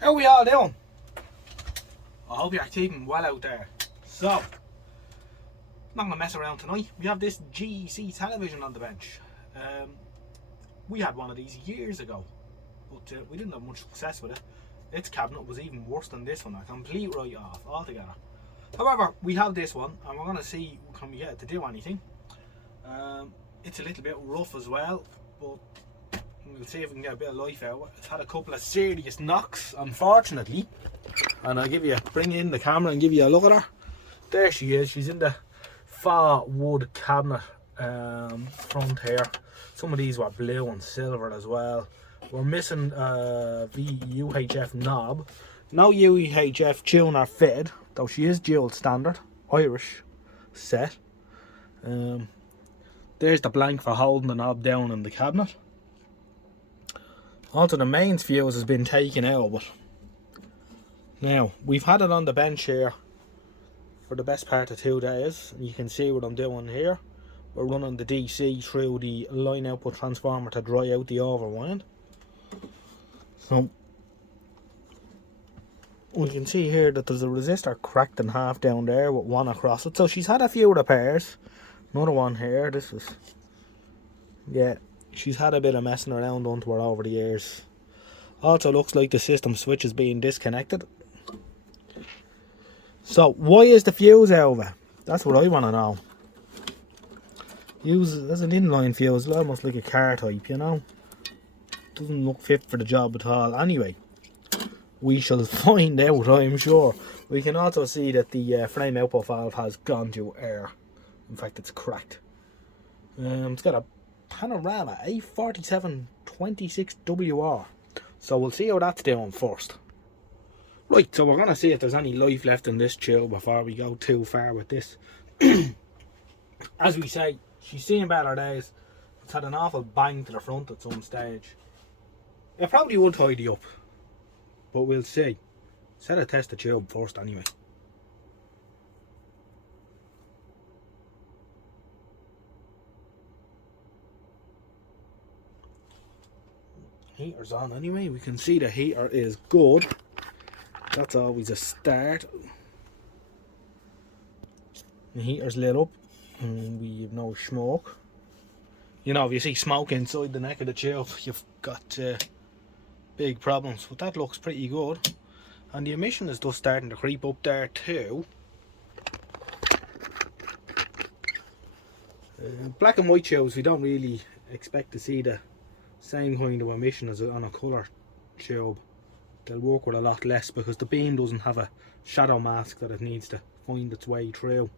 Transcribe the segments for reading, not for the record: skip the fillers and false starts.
How are we all doing? I hope you're keeping well out there. So, not going to mess around tonight. We have this GEC television on the bench. We had one of these years ago, but we didn't have much success with it. Its cabinet was even worse than this one, a complete write-off altogether. However, we have this one, and we're going to see can we get it to do anything. It's a little bit rough as well, but we'll see if we can get a bit of life out of it. It's had a couple of serious knocks, unfortunately. And I'll bring in the camera and give you a look at her. There she is. She's in the far wood cabinet front here. Some of these were blue and silver as well. We're missing the UHF knob. No UHF tuner fitted, though she is dual standard, Irish set. There's the blank for holding the knob down in the cabinet. Also, the mains fuse has been taken out, but now we've had it on the bench here for the best part of 2 days, and you can see what I'm doing here. We're running the DC through the line output transformer to dry out the overwind. So we can see here that there's a resistor cracked in half down there with one across it. So she's had a few repairs. Another one here. This was, yeah, she's had a bit of messing around onto her over the years. Also looks like the system switch is being disconnected. So why is the fuse out of it? That's what I want to know. Use as an inline fuse, almost like a car type, you know. Doesn't look fit for the job at all. Anyway, we shall find out, I'm sure. We can also see that the frame output valve has gone to air. In fact, it's cracked. It's got a Panorama A4726WR. So we'll see how that's doing first. Right, so we're going to see if there's any life left in this tube before we go too far with this. As we say, she's seen better days. It's had an awful bang to the front at some stage. It probably would tidy up, but we'll see. Set a test the tube first anyway. Heater's on anyway. We can see the heater is good. That's always a start. The heater's lit up and we have no smoke. You know, if you see smoke inside the neck of the tube, you've got big problems. But that looks pretty good. And the emission is just starting to creep up there too. Black and white tubes, we don't really expect to see the same kind of emission as on a colour tube. They'll work with a lot less because the beam doesn't have a shadow mask that it needs to find its way through.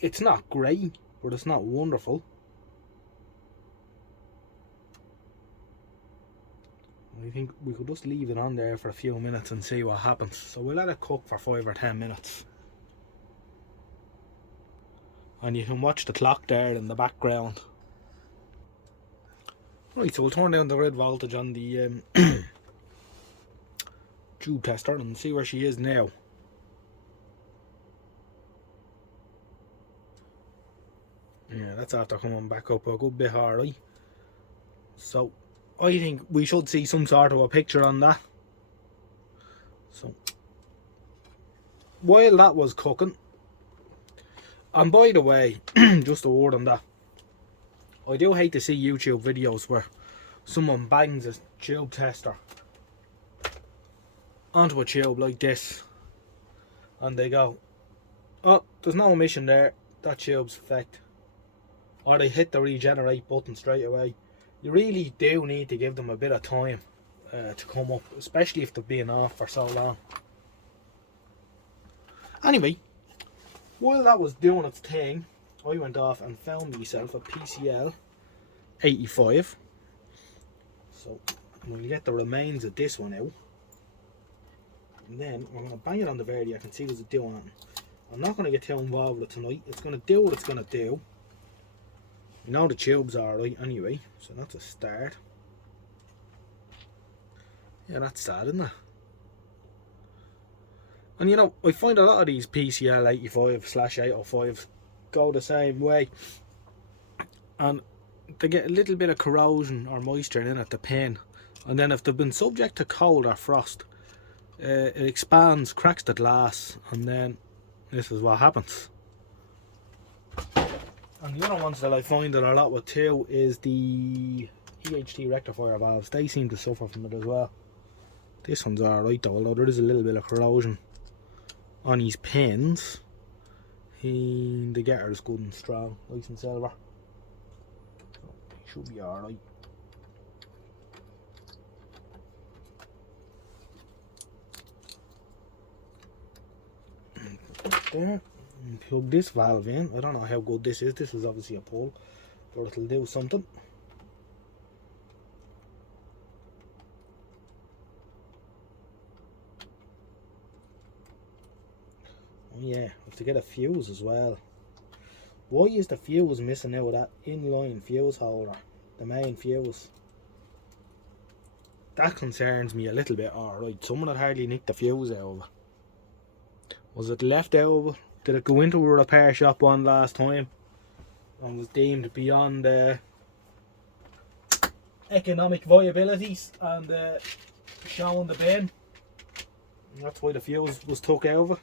It's not great, but it's not wonderful. I think we could just leave it on there for a few minutes and see what happens. So we'll let it cook for 5 or 10 minutes. And you can watch the clock there in the background. Right, so we'll turn down the grid voltage on the tube tester and see where she is now. Yeah, that's after coming back up a good bit alright. So I think we should see some sort of a picture on that. So while that was cooking, and by the way, just a word on that, I do hate to see YouTube videos where someone bangs a tube tester onto a tube like this and they go, oh, there's no emission there, that tube's effect. Or they hit the regenerate button straight away. You really do need to give them a bit of time to come up, especially if they've been off for so long. Anyway, while that was doing its thing, I went off and found myself a PCL 85. So we'll get the remains of this one out. And then I'm going to bang it on the verdi. I can see there's a do on it. I'm not going to get too involved with it tonight. It's going to do what it's going to do. You know the tube's alright anyway, so that's a start. Yeah, that's sad, isn't it? And you know, I find a lot of these PCL 85/805s go the same way, and they get a little bit of corrosion or moisture in at the pin, and then if they've been subject to cold or frost, it expands, cracks the glass, and then this is what happens. And the other ones that I find that a lot with too is the EHT rectifier valves. They seem to suffer from it as well. This one's alright though, although there is a little bit of corrosion on these pins. The getter is good and strong, nice and silver. So it should be alright. There, and plug this valve in. I don't know how good this is. This is obviously a pull, but it'll do something. Oh yeah, I have to get a fuse as well. Why is the fuse missing out of that inline fuse holder? The main fuse. That concerns me a little bit. Alright, someone had hardly nicked the fuse out of it. Was it left out of it? Did it go into a repair shop one last time and was deemed beyond economic viabilities and shown the bin? And that's why the fuse was took out of it.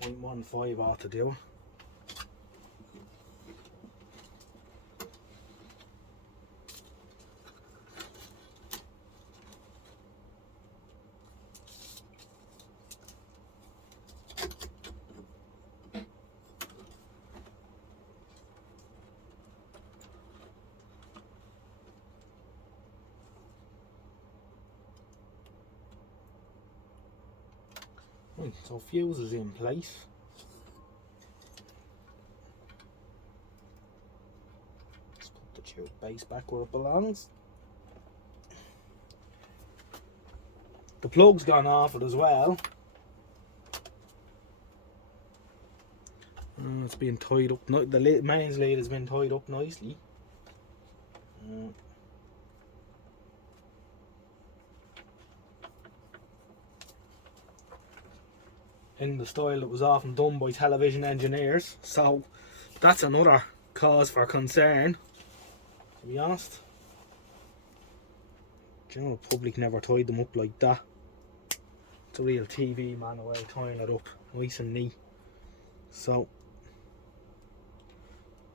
3.15 ought to do it. Right, so fuse is in place. Let's put the tube base back where it belongs. The plug's gone off it as well. It's been tied up. The mains lead has been tied up nicely. In the style that was often done by television engineers, so that's another cause for concern, to be honest. The general public never tied them up like that. It's a real TV man way of tying it up, nice and neat. So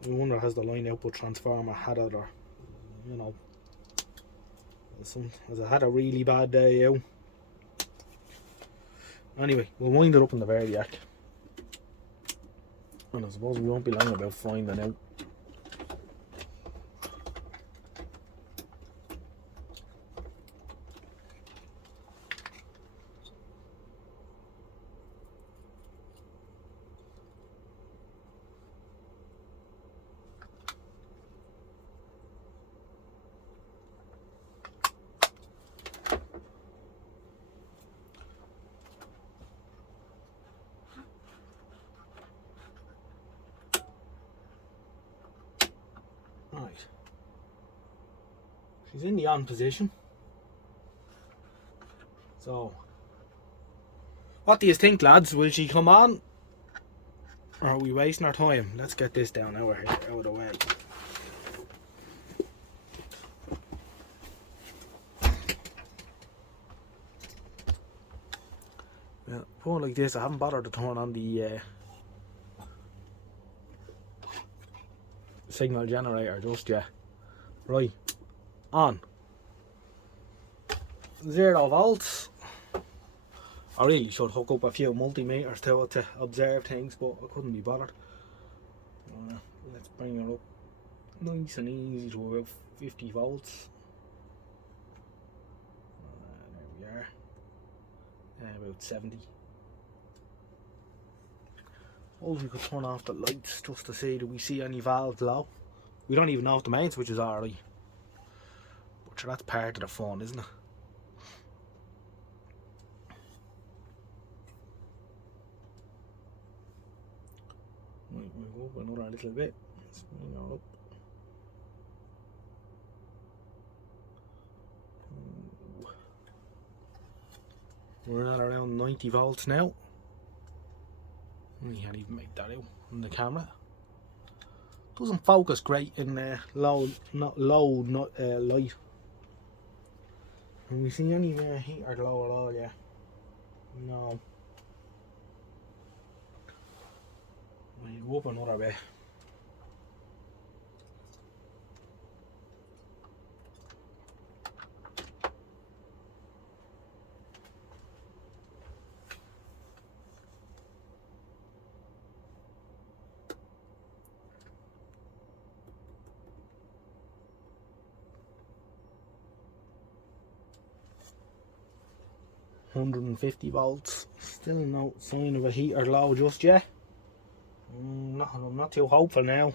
I wonder, has the line output transformer had it, or you know, has it had a really bad day out? Anyway, we'll wind it up in the Verdiac, and I suppose we won't be long about finding out. Right, she's in the on position. So, what do you think, lads? Will she come on, or are we wasting our time? Let's get this down out of the way. Well, going like this, I haven't bothered to turn on the signal generator just yet. Right, on. 0 volts. I really should hook up a few multimeters to it to observe things, but I couldn't be bothered. Let's bring her up nice and easy to about 50 volts. There we are. About 70. Suppose we could turn off the lights just to see, do we see any valves low? We don't even know if the main switch is alright. But sure, that's part of the fun, isn't it? Right, we'll go up another little bit. Let's bring her up. We're at around 90 volts now. We can't even make that out on the camera. Doesn't focus great in low light. Can we see any heat or glow at all? Yeah. No. We'll go up another bit. $150. Still no sign of a heat or glow just yet. I'm not too hopeful now.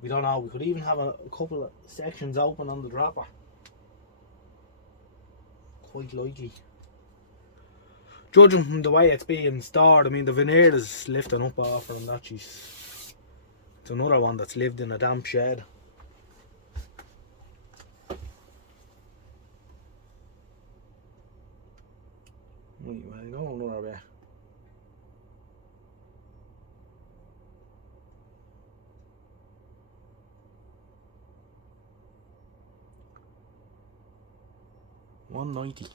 We don't know. We could even have a couple of sections open on the dropper. Quite likely. Judging from the way it's being stored, I mean the veneer is lifting up off her and that. It's another one that's lived in a damp shed. Right, well, go another bit. $190.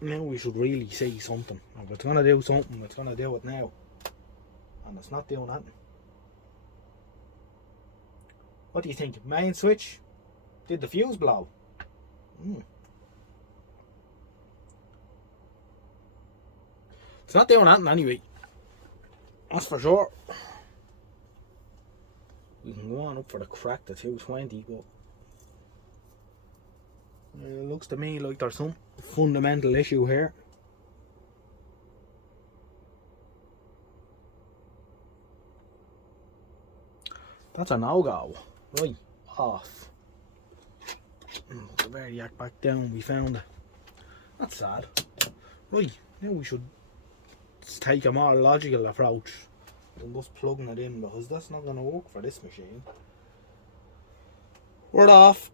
Now we should really see something. If it's gonna do something, it's gonna do it now. And it's not doing nothing. What do you think? Main switch? Did the fuse blow? It's not doing nothing anyway. That's for sure. We can go on up for the crack to 220, but it looks to me like there's some fundamental issue here. That's a no-go. Right, off. Put the variac back down, we found it. That's sad. Right, now we should take a more logical approach than just plugging it in, because that's not going to work for this machine. We're off.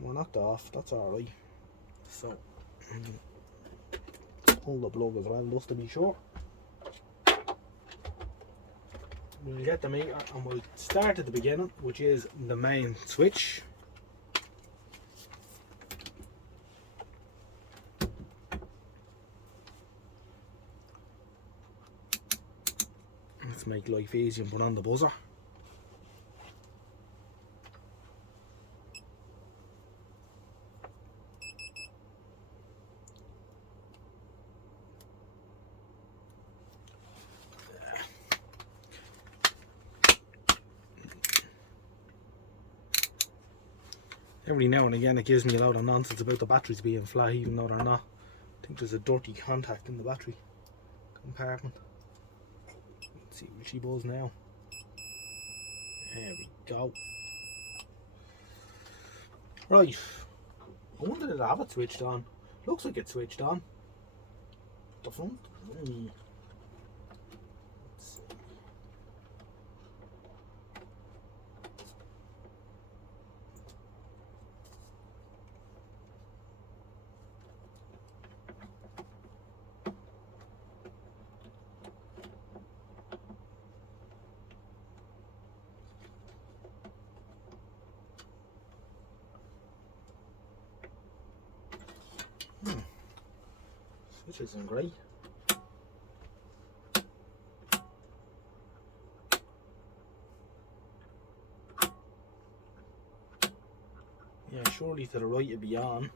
We're knocked off, that's alright. So, pull the plug as well, just to be sure. We'll get the meter and we'll start at the beginning, which is the main switch. Let's make life easy and put on the buzzer. Every now and again it gives me a load of nonsense about the batteries being flat, even though they're not. I think there's a dirty contact in the battery compartment. Let's see, will she buzz now? There we go. Right. I wonder did I have it switched on. Looks like it's switched on. The front. Which isn't great. Yeah, surely to the right it'd be on.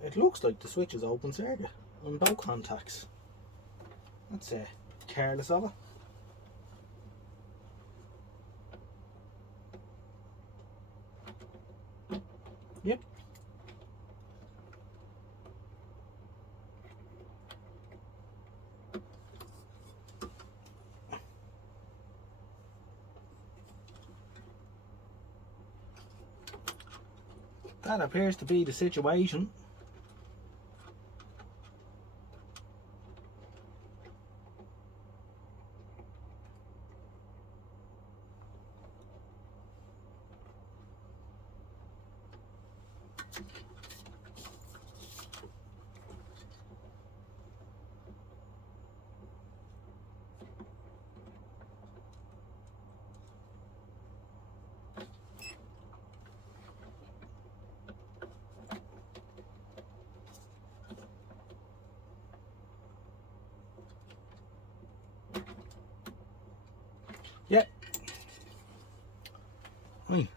It looks like the switch is open circuit on both contacts. That's careless of it. Yep. that appears to be the situation. Yeah.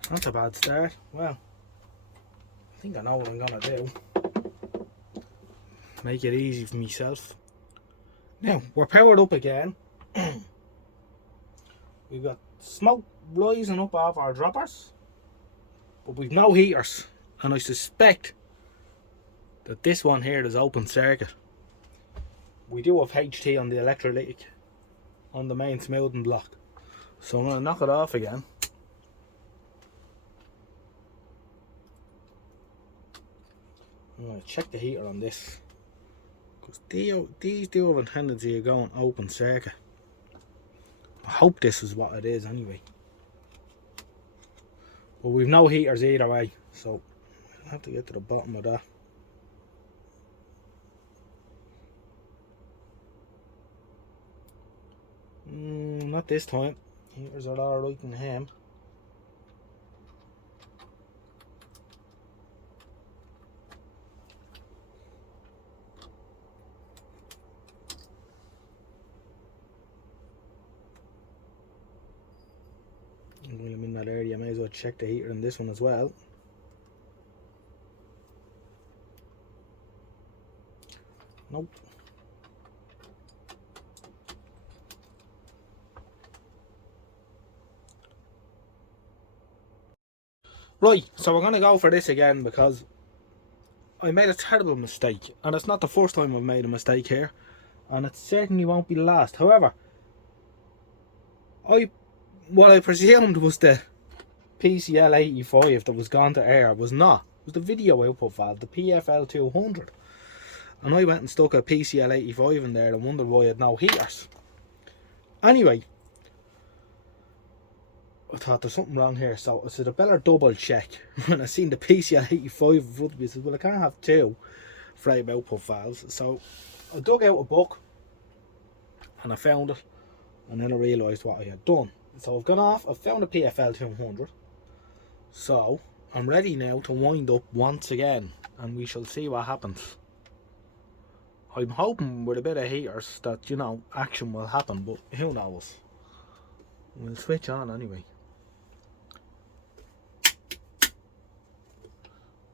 That's a bad start. Well, I think I know what I'm gonna do. Make it easy for myself. Now, we're powered up again. We've got smoke rising up off our droppers, but we've no heaters, and I suspect that this one here is open circuit. We do have HT on the electrolytic on the main smoothing block, so I'm going to knock it off again. I'm going to check the heater on this, because these do have a tendency of going open circuit. I hope this is what it is anyway. But we've no heaters either way, so I'll have to get to the bottom of that. Not this time. Heaters are alright in him. While I'm in that area, I may as well check the heater in this one as well. Nope. Right, so we're going to go for this again because I made a terrible mistake, and it's not the first time I've made a mistake here, and it certainly won't be the last. However, what I presumed was the PCL85 that was gone to air was not. It was the video output valve, the PFL200. And I went and stuck a PCL85 in there and wondered why I had no heaters. Anyway, I thought there's something wrong here, so I said I better double check. When I seen the PCL85 in front of me, I said, well, I can't have two frame output valves. So I dug out a book and I found it, and then I realised what I had done. So I've gone off, I've found a PFL200. So I'm ready now to wind up once again, and we shall see what happens. I'm hoping with a bit of heaters that, you know, action will happen, but who knows. We'll switch on anyway.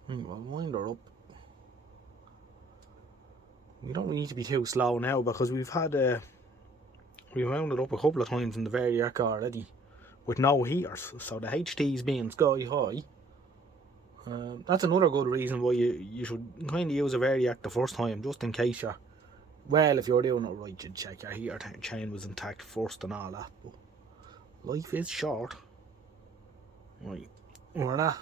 We'll wind her up. We don't need to be too slow now because we've wound it up a couple of times in the Variac already with no heaters, so the HT's being sky high. That's another good reason why you should kind of use a Variac the first time, just in case you're, well, if you're doing it right, you'd check your heater chain was intact first and all that, but life is short. Right, we're at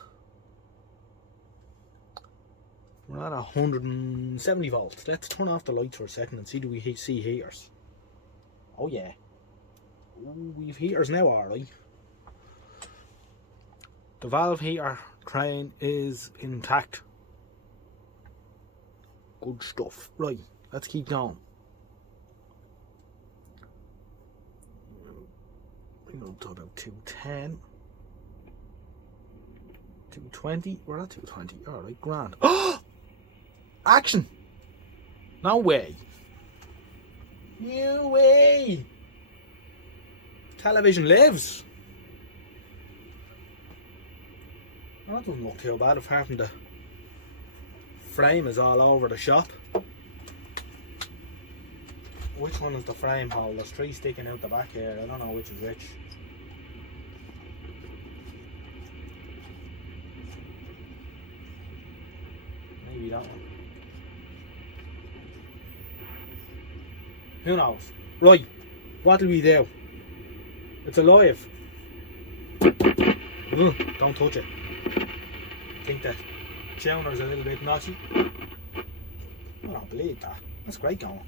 170 volts. Let's turn off the lights for a second and see, do we see heaters? Oh yeah. Ooh, we've heaters now, alright. The valve heater train is intact. Good stuff. Right, let's keep going. Bring it up to about 210. 220. We're at 220. Alright, grand. Oh! Action! No way. No way. Television lives. Well, that doesn't look too bad apart from the frame is all over the shop. Which one is the frame hole? There's three sticking out the back here. I don't know which is which. Maybe that one. Who knows? Right, what do we do? It's alive. Don't touch it. I think that tuner's a little bit notchy. I don't believe that. That's great going.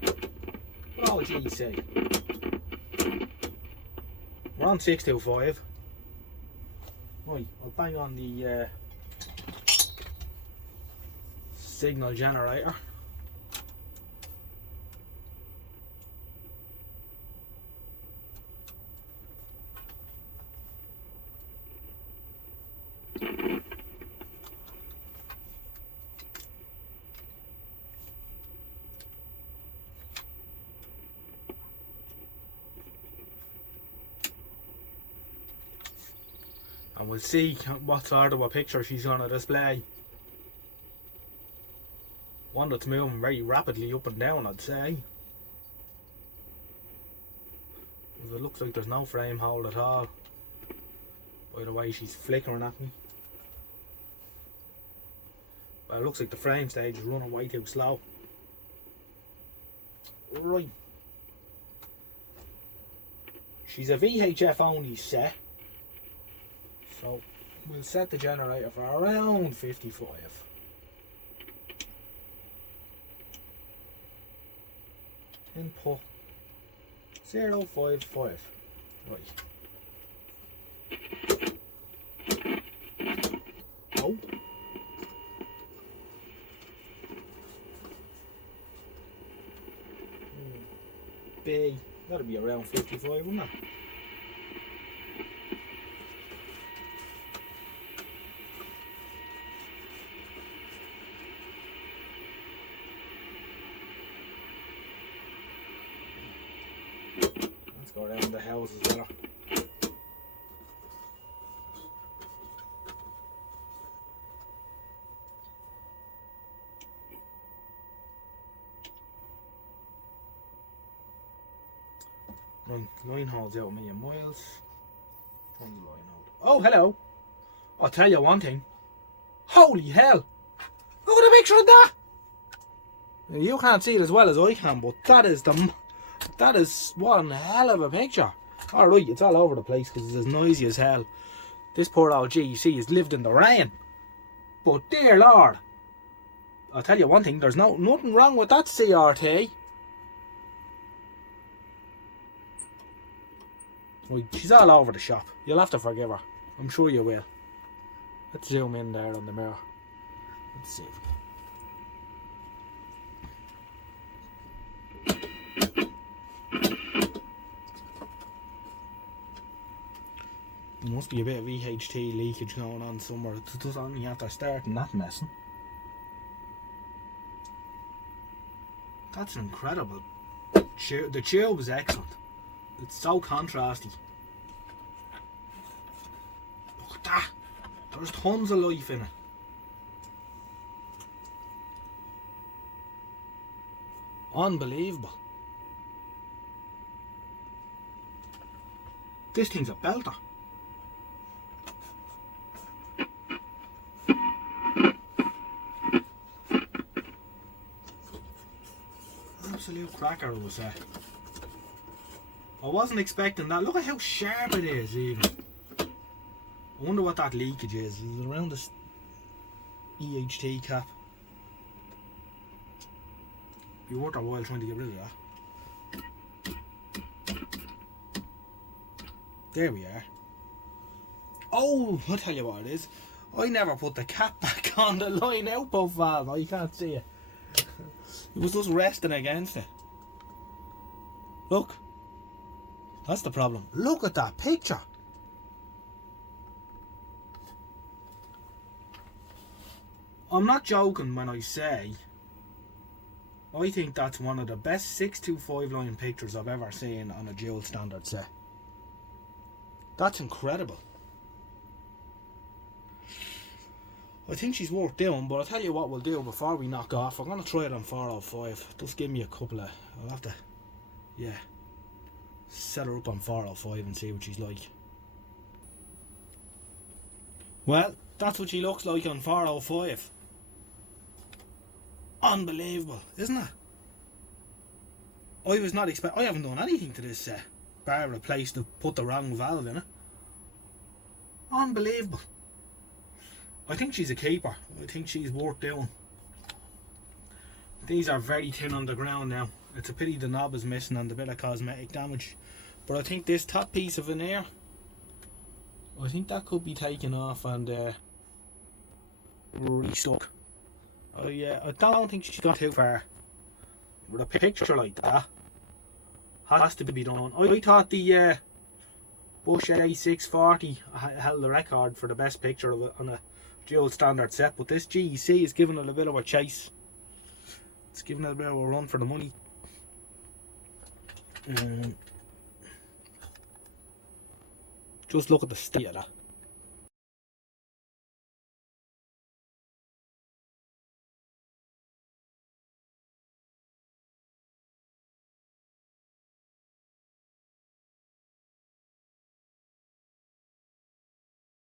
But GEC. We're on 625. Right, I'll bang on the signal generator. And we'll see what sort of a picture she's going to display. One that's moving very rapidly up and down, I'd say. It looks like there's no frame hold at all, by the way she's flickering at me. But it looks like the frame stage is running way too slow. Right. She's a VHF only set. So we'll set the generator for around 55. Input 055. Right. Oh. B. That'll be around 55, wouldn't it? Let's go around the house as well. Line holds out a million miles. Turn the line out. Oh, hello! I'll tell you one thing. Holy hell! Look at the picture of that! You can't see it as well as I can, but that is one hell of a picture. Alright, it's all over the place because it's as noisy as hell. This poor old GEC has lived in the rain. But dear Lord, I'll tell you one thing, there's nothing wrong with that CRT. Right, she's all over the shop. You'll have to forgive her. I'm sure you will. Let's zoom in there on the mirror. Let's see. There must be a bit of VHT leakage going on somewhere. It does only have to start in that messing. That's incredible. The tube is excellent. It's so contrasty. Look at that. There's tons of life in it. Unbelievable. This thing's a belter. Absolute cracker, I would say. I wasn't expecting that. Look at how sharp it is even. I wonder what that leakage is. Is it around this EHT cap? Be worth a while trying to get rid of that. There we are. Oh, I'll tell you what it is. I never put the cap back on the line output valve. Oh, you can't see it. It was just resting against it. Look. That's the problem. Look at that picture. I'm not joking when I say I think that's one of the best 625 line pictures I've ever seen on a dual standard set. That's incredible. I think she's worth doing, but I'll tell you what we'll do before we knock off. We're going to try it on 405. Just give me a couple of... I'll have to... Yeah. Set her up on 405 and see what she's like. Well, that's what she looks like on 405. Unbelievable, isn't it? I was not I haven't done anything to this set, bar put the wrong valve in it. Unbelievable. I think she's a keeper. I think she's worth doing. These are very thin on the ground now. It's a pity the knob is missing and a bit of cosmetic damage. But I think this top piece of veneer, I think that could be taken off and restuck. I don't think she's gone too far. With a picture like that, has to be done. I thought the Bosch A640 held the record for the best picture of it on a dual standard set, but this GEC is giving it a bit of a chase. It's giving it a bit of a run for the money. Just look at the state of that.